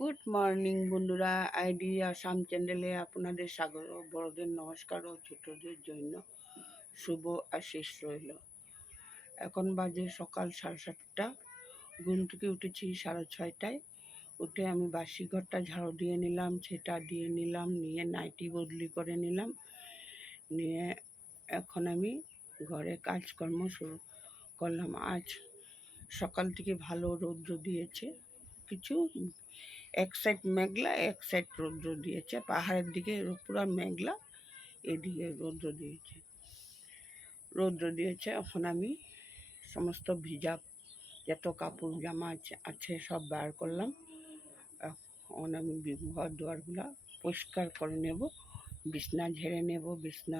Good morning বন্ধুরা, ID Assam চ্যানেলে আপনাদের স্বাগত। বড়দের নমস্কার ও ছোটদের জন্য শুভ আশিস রইল। এখন বাজে সকাল 7:30। ঘুম থেকে উঠেছি 6:30টায়। উঠে আমি বাসি ঘরটা ঝাড়ু দিয়ে নিলাম, সেটা দিয়ে নিলাম, নিয়ে নাইটি বদলি করে নিলাম, নিয়ে এখন আমি ঘরে কাজকর্ম শুরু করলাম। আজ সকাল থেকে ভালো রৌদ্র দিয়েছে, কিছু এক সাইড মেঘলা এক সাইড রৌদ্র দিয়েছে। পাহাড়ের দিকে পুরো মেঘলা, এদিকে রৌদ্র দিয়েছে। এখন আমি সমস্ত ভিজা যত কাপড় জামা আছে সব বার করলাম। এখন আমি ঘর দুয়ারগুলা পরিষ্কার করে নেব, বিছনা ঝেড়ে নেব, বিছনা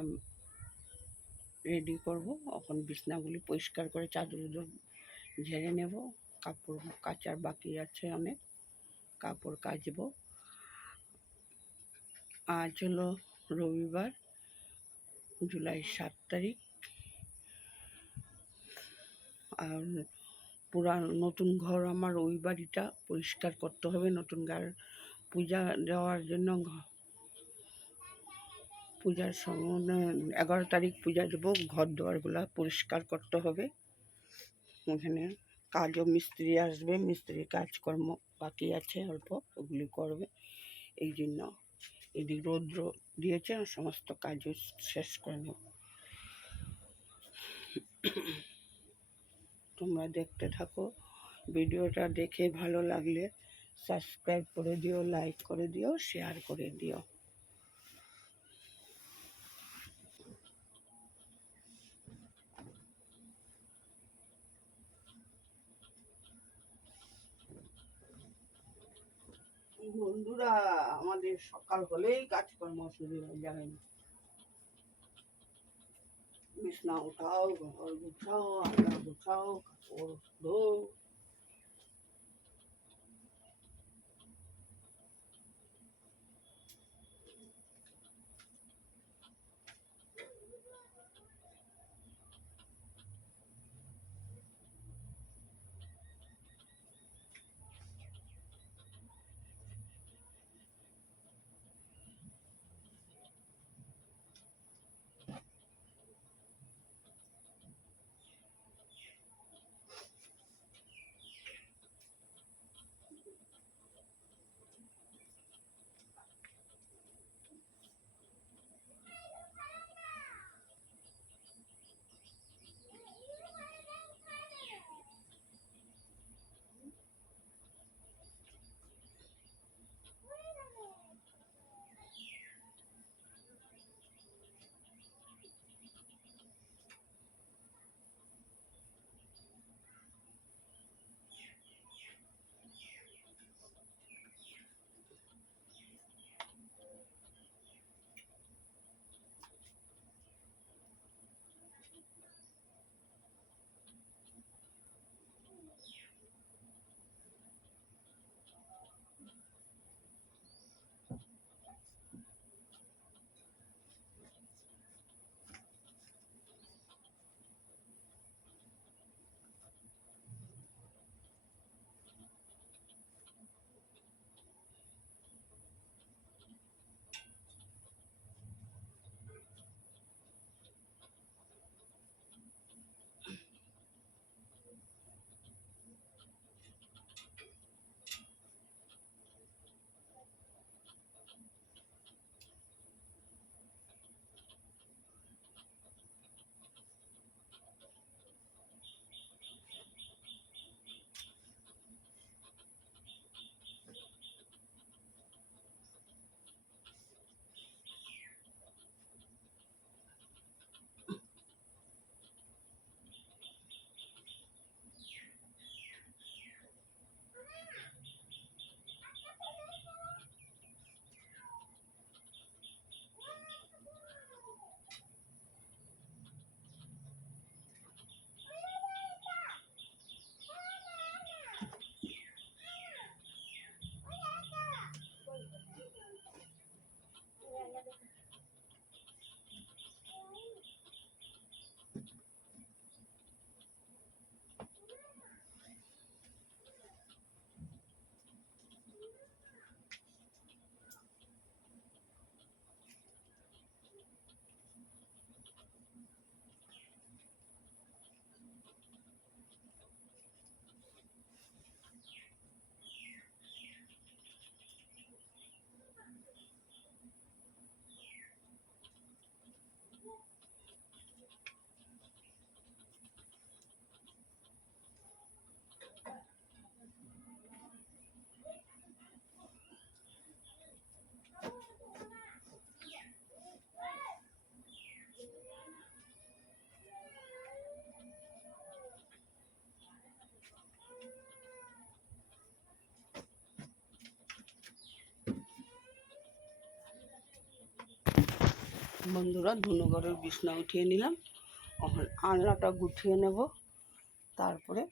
রেডি করব। এখন বিছনাগুলি পরিষ্কার করে চাদর ঝেড়ে নেব। কাপড় কাচার বাকি আছে, অনেক কাপড় কাচবো। আজ হলো রবিবার, জুলাই 7 তারিখ। আর পুরা নতুন ঘর আমার, ওই বাড়িটা পরিষ্কার করতে হবে। নতুন ঘর পূজা দেওয়ার জন্য, পূজার সময় 11 তারিখ পূজা দেবো। ঘর দুয়ারগুলা পরিষ্কার করতে হবে। ওখানে কাজও মিস্ত্রি আসবে, মিস্ত্রির কাজকর্ম বাকি আছে অল্প, ওগুলি করবে। এই জন্য এদিকে রৌদ্র দিয়েছে, সমস্ত কাজও শেষ করে নেব। তোমরা দেখতে থাকো ভিডিওটা। দেখে ভালো লাগলে সাবস্ক্রাইব করে দিও, লাইক করে দিও, শেয়ার করে দিও। বন্ধুরা, আমাদের সকাল হলেই কাজকর্ম শুরু হয়ে যায়। বিছনা উঠাও, ঘর গুছাও, আলনা গুছাও, কাপড় ধো। বন্ধুরা ধুনুঘরের বিছনা উঠিয়ে নিলাম, এখন আলনাটা গুছিয়ে নেব। তারপরে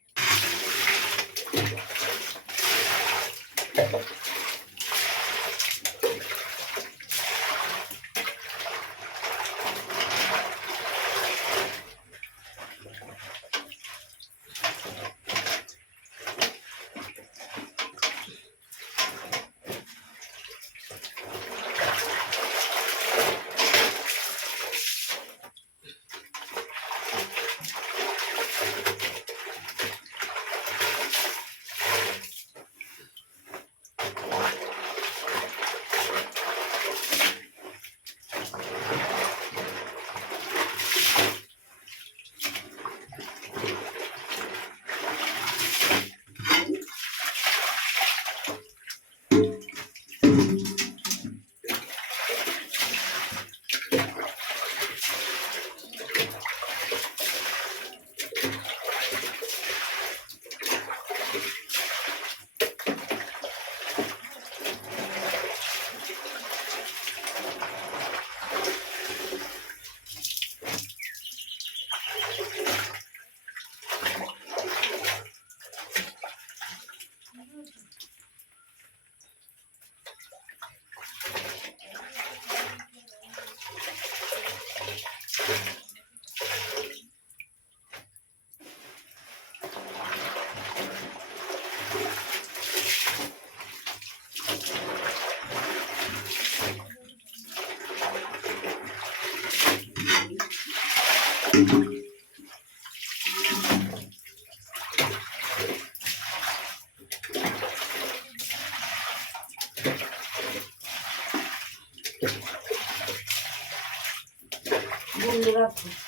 বন্ধুরা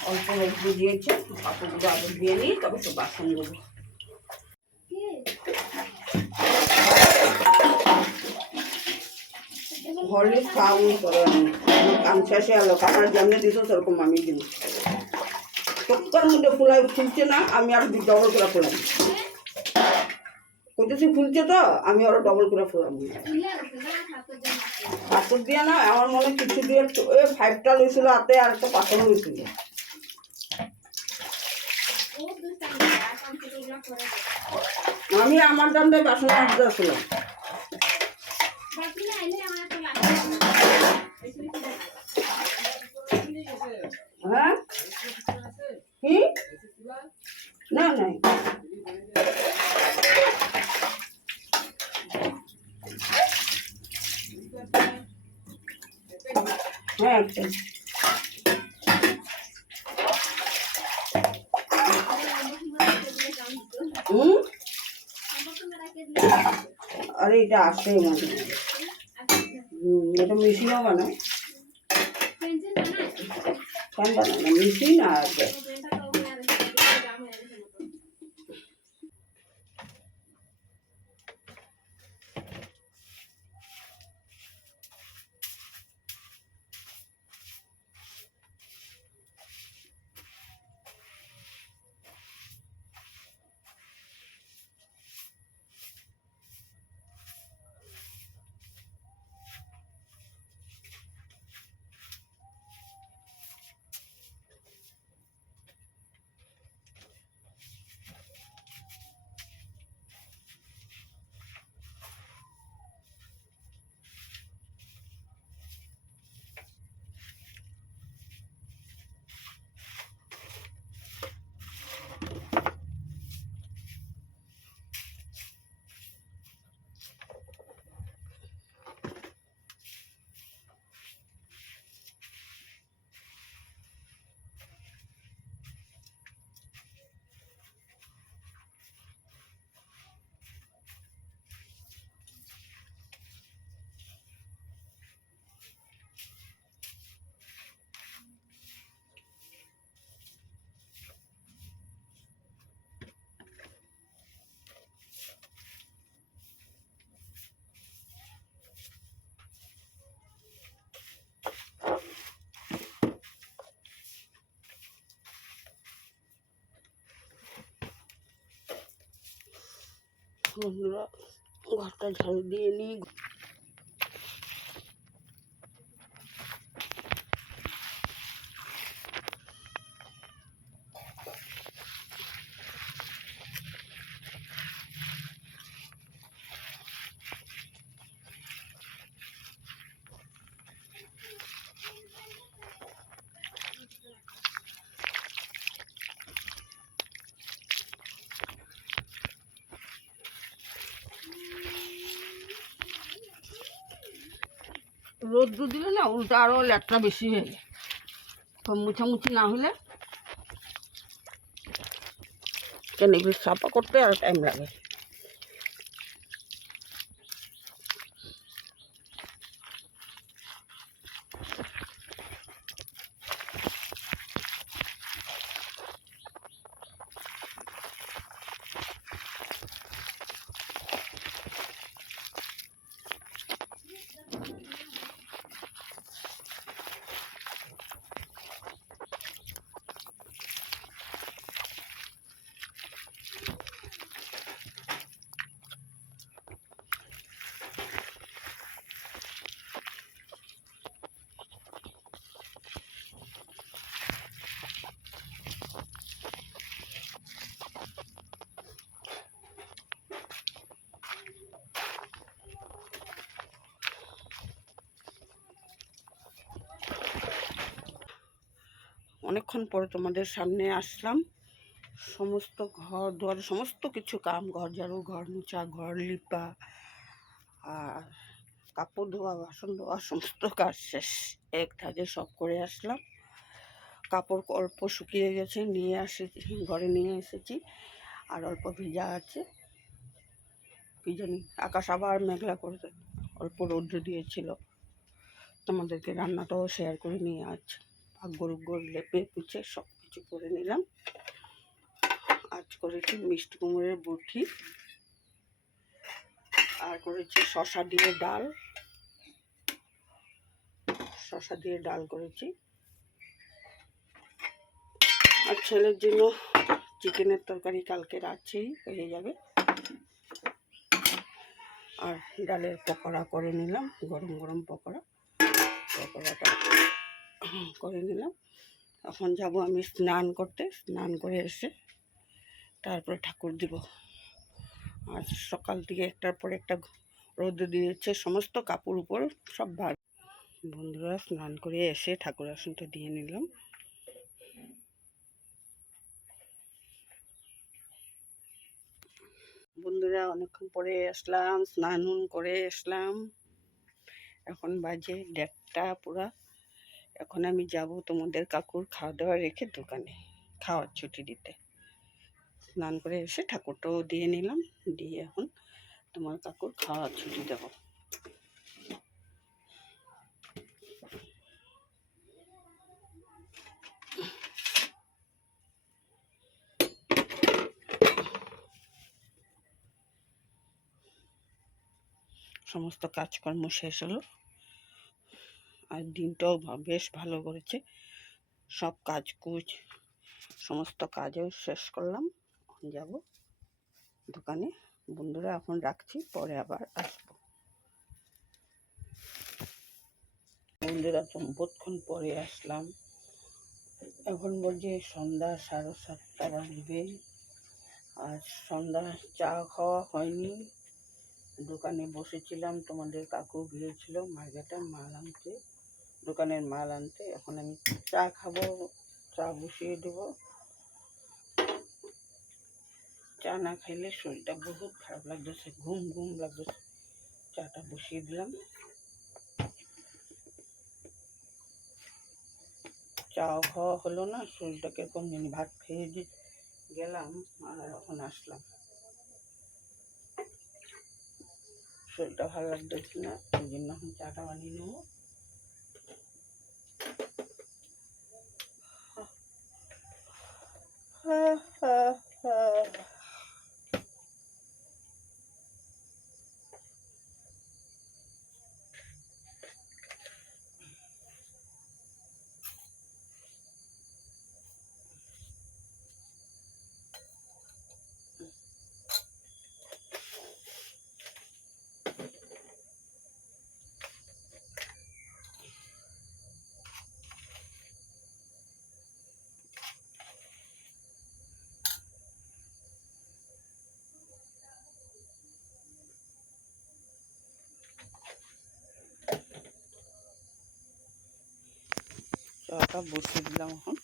অল্প রোদ দিয়েছে, কাপড়গুলো আগে দিয়ে নিই, তবে তো বাসন দেবো। হরলিক্স খাওয়ানি করে আমি কাম শেষে আলো কাপড় যেমনি দিত সেরকম আমি দিই। টক্কার মধ্যে ফুলাই ফুলছে না, আমি আর ডবল করে ফুলাই। কইতেছি ফুলছে তো আমি আরো ডবল করে ফুলাম। পাথর দিয়ে না, আমার মনে কিছু দিয়ে ওই 5টা লইছিল হাতে, আর একটা পাথর লইছিল। আমি আমার দাম দিয়ে বাসন মাজতে আসলাম। হ্যাঁ কি না নাই হ্যাঁ একটা আরে এটা আসে মাঝে মাঝে। এটা মেশিনও বানায়, ফ্যান বানায় না, মেশিন আর বন্ধুরা ঘরটা ঝাড়ু দিয়ে নিই। রোদ্দু দিলে না উল্টা আরও ল্যাটটা বেশি হয়ে যায়, তো মুছামুছি না হলে কেন এগুলো সাফা করতে আর টাইম লাগে। অনেকক্ষণ পরে তোমাদের সামনে আসলাম। সমস্ত ঘর দুয়ার সমস্ত কিছু কাম, ঘর ঝাড়ু, ঘর মোছা, ঘর লিপা আর কাপড় ধোয়া, বাসন ধোয়া, সমস্ত কাজ শেষ। এক ধারে সব করে আসলাম। কাপড় অল্প শুকিয়ে গেছে, নিয়ে এসেছি ঘরে, নিয়ে এসেছি। আর অল্প ভিজা আছে। কি জানি আকাশ আবার মেঘলা করে, অল্প রৌদ্র দিয়েছিল। তোমাদেরকে রান্নাটাও শেয়ার করে নিয়ে আজ ভাগ্যর লেপে পুছে সব কিছু করে নিলাম। আজ করেছি মিষ্টি কুমড়ের বটি, আর করেছি শশা দিয়ে ডাল, শশা দিয়ে ডাল করেছি। আর ছেলের জন্য চিকেনের তরকারি কালকের আছেই, হয়ে যাবে। আর ডালের পকোড়া করে নিলাম, গরম গরম পকোড়াটা করে নিলাম। এখন যাব আমি স্নান করতে, স্নান করে এসে তারপরে ঠাকুর দিব। আর সকাল থেকে একটার পর একটা রোদ দিয়েছে, সমস্ত কাপড় উপর সব ভার। বন্ধুরা স্নান করে এসে ঠাকুর আসনটা দিয়ে নিলাম। বন্ধুরা অনেকক্ষণ পরে আসলাম, স্নান করে আসলাম। এখন বাজে 1:30 পুরা। এখন আমি যাব তোমাদের কাকুর খাওয়া দাওয়া রেখে দোকানে খাওয়ার ছুটি দিতে। স্নান করে এসে ঠাকুরটাও দিয়ে নিলাম, দিয়ে এখন তোমার কাকুর খাওয়ার ছুটি দেব। সমস্ত কাজকর্ম শেষ হলো, আর দিনটাও বেশ ভালো করেছে। সব কাজকুজ সমস্ত কাজও শেষ করলাম, যাব দোকানে। বন্ধুরা এখন রাখছি, পরে আবার আসবো। বন্ধুরা বহুক্ষণ পরে আসলাম। এখন বলছে সন্ধ্যা 7:30 বাজবে, আর সন্ধ্যা চা খাওয়া হয়নি। দোকানে বসেছিলাম, তোমাদের কাকু গিয়েছিল মার্কেটে মাল আনতে, দোকানের মাল আনতে। এখন আমি চা খাবো, চা বসিয়ে দেবো। চা না খাইলে শরীরটা বহুত খারাপ লাগতেছে, ঘুম ঘুম লাগতেছে। চাটা বসিয়ে দিলাম। চাও খাওয়া হলো না, শরীরটা কিরকম জানি, ভাত খেয়ে গেলাম আর এখন আসলাম। শরীরটা ভালো লাগতেছে না, ওই জন্য এখন চাটা বানিয়ে নেবো। চাটা বসিয়ে দিলাম এখন।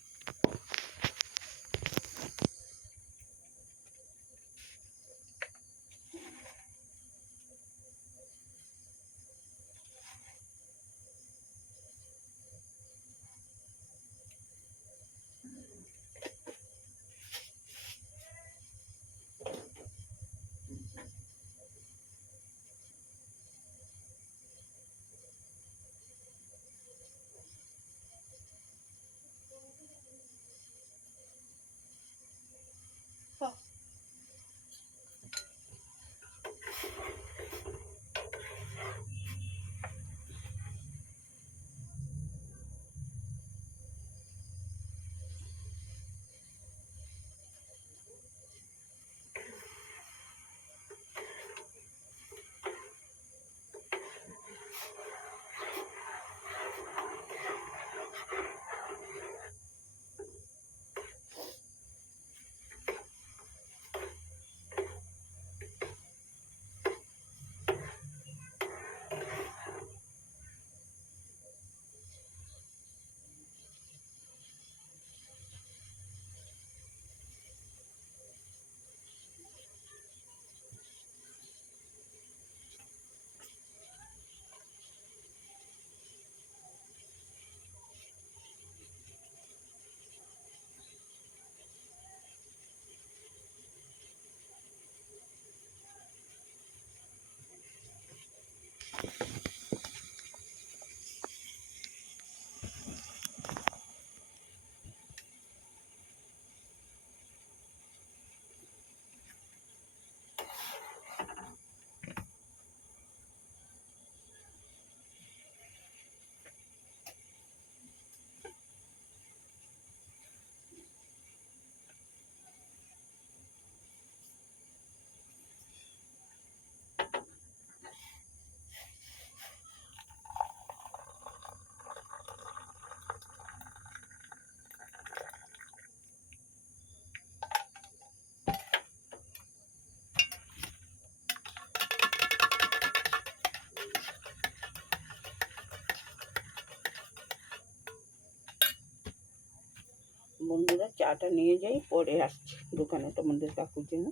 বন্ধুরা চাটা নিয়ে যাই, পরে আসছি দোকানে তোমাদের কাকুর জন্য।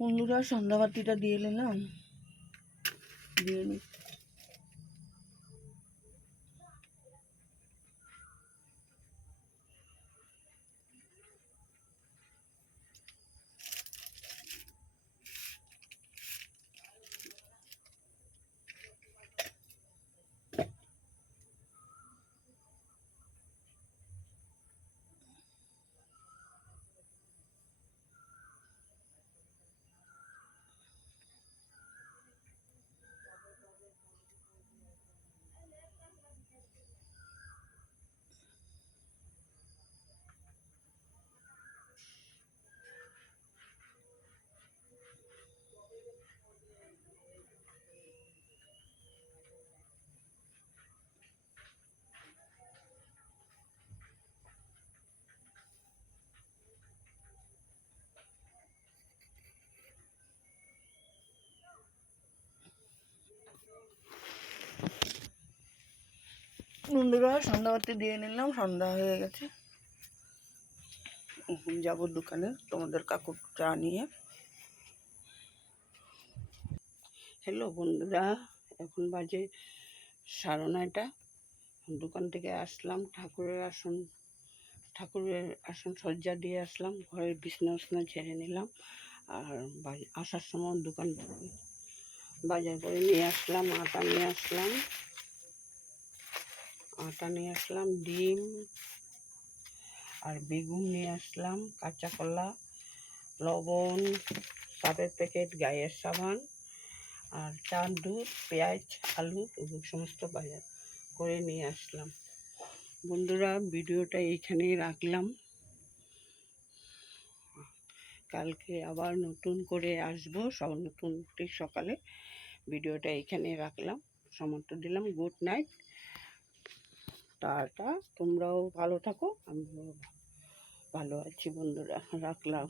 বন্ধুরা সন্ধ্যাবাতিটা দিয়ে নিলাম, দিয়ে নি। বন্ধুরা সন্ধ্যাবাতি দিয়ে নিলাম, সন্ধ্যা হয়ে গেছে। এখন যাবো দোকানে তোমাদের কাকুর চা নিয়ে। হ্যালো বন্ধুরা, এখন বাজে 9:30। দোকান থেকে আসলাম, ঠাকুরের আসন সজ্জা দিয়ে আসলাম, ঘরের বিছনা ঝেড়ে নিলাম। আর আসার সময় দোকান থেকে বাজার করে নিয়ে আসলাম, আটা নিয়ে আসলাম, ডিম আর বেগুন নিয়ে আসলাম, কাঁচা কলা, লবণ, সাবের প্যাকেট, গায়ের সাবান আর চাল, দুধ, পেঁয়াজ, আলু এবং সমস্ত বাজার করে নিয়ে আসলাম। বন্ধুরা ভিডিওটা এইখানেই রাখলাম, কালকে আবার নতুন করে আসবো, নতুন সকালে। ভিডিওটা এইখানে রাখলাম, সমর্থ দিলাম। Good night, tata. তোমরাও ভালো থাকো, আমি ভালো আছি বন্ধুরা, রাখলাম।